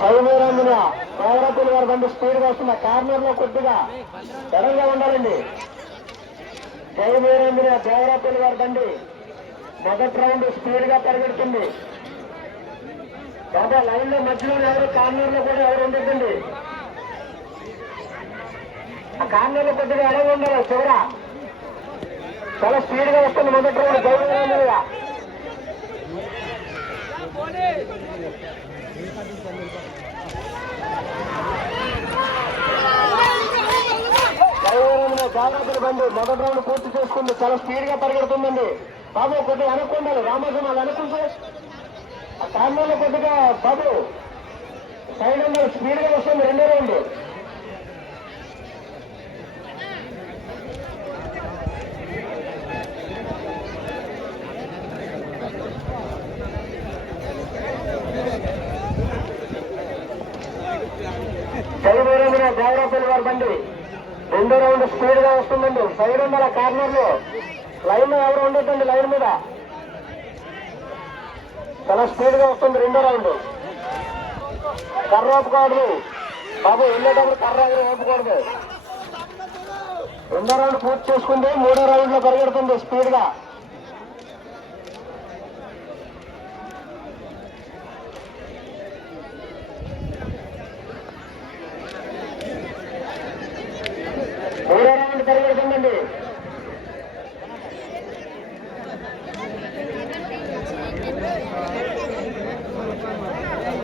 చైనీరంజన దేవరపల్లి గారు బండి స్పీడ్ వస్తున్న కార్నర్లో కొద్దిగా ఎడంగా ఉండాలండి. జయమీరంజన దేవరపల్లి గారు బండి మొదటి రౌండ్ స్పీడ్గా పరిగెడుతుంది. బాబా లైన్లో మధ్యలో ఎవరు కార్నర్లో కూడా ఎవరు ఉండదండి ఆ కార్నర్లో కొద్దిగా ఎడగా ఉండాలి చివర చాలా స్పీడ్గా వస్తుంది మొదటి రౌండ్ జయమీరంజనగా జాగ్రత్తలు బండి. మొదటి రౌండ్ పూర్తి చేసుకుంది. చాలా స్పీడ్గా పరిగెడుతుందండి. బాబు కొద్దిగా అనుకుండాలి రామోజీ వాళ్ళు అనుకుంటే ఆ కొద్దిగా బాబు సైడ్ ఉండాలి స్పీడ్గా వస్తుంది. రెండో రౌండ్ జయవీరంలో జాగ్రత్తలు బండి. రెండో రౌండ్ స్పీడ్గా వస్తుందండి. సైడ్ ఉండాలి కార్నర్లో. లైన్ ఎవరు ఉండదండి లైన్ మీద? చాలా స్పీడ్గా వస్తుంది రెండో రౌండ్. కర్ర ఆపుకోవడదు బాబు వెళ్ళేటప్పుడు కర్ర ఆపుకోవడదు రెండో రౌండ్ పూర్తి చేసుకుంది. మూడో రౌండ్లో పరిగెడుతుంది స్పీడ్గా.